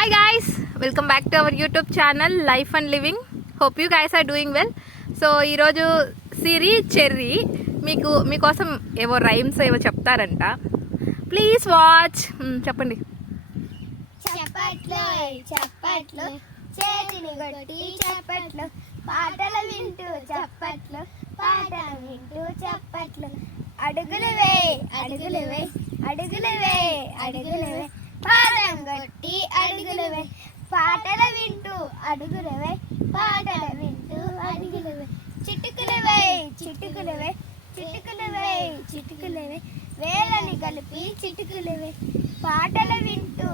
Hi guys, welcome back to our YouTube channel Life and Living. Hope you guys are doing well. So ఈరోజు Siri Cherry మీకోసం ఏవో rhymes ఏవో చెప్తారంట. Please watch. చెప్పండి. చప్పట్లు చప్పట్లు చేతిని కొట్టి చప్పట్లు పాటలు వింటూ చప్పట్లు పాటలు వింటూ చప్పట్లు అడుగులు వేయ్ అడుగులు వేయ్ అడుగులు వేయ్ అడుగులు వేయ్ పాదం కొట్టి అడుగులు వేయ్ పాటలు వింటూ అడుగులు వేయ్ పాటలు వింటూ అడుగులు వేయ్ చిటుకులు వేయ్ చిటుకులు వేయ్ చిటుకులు వేయ్ చిటుకులు వేయ్ వేలని కలిపి చిటుకులు వేయ్ పాటలు వింటూ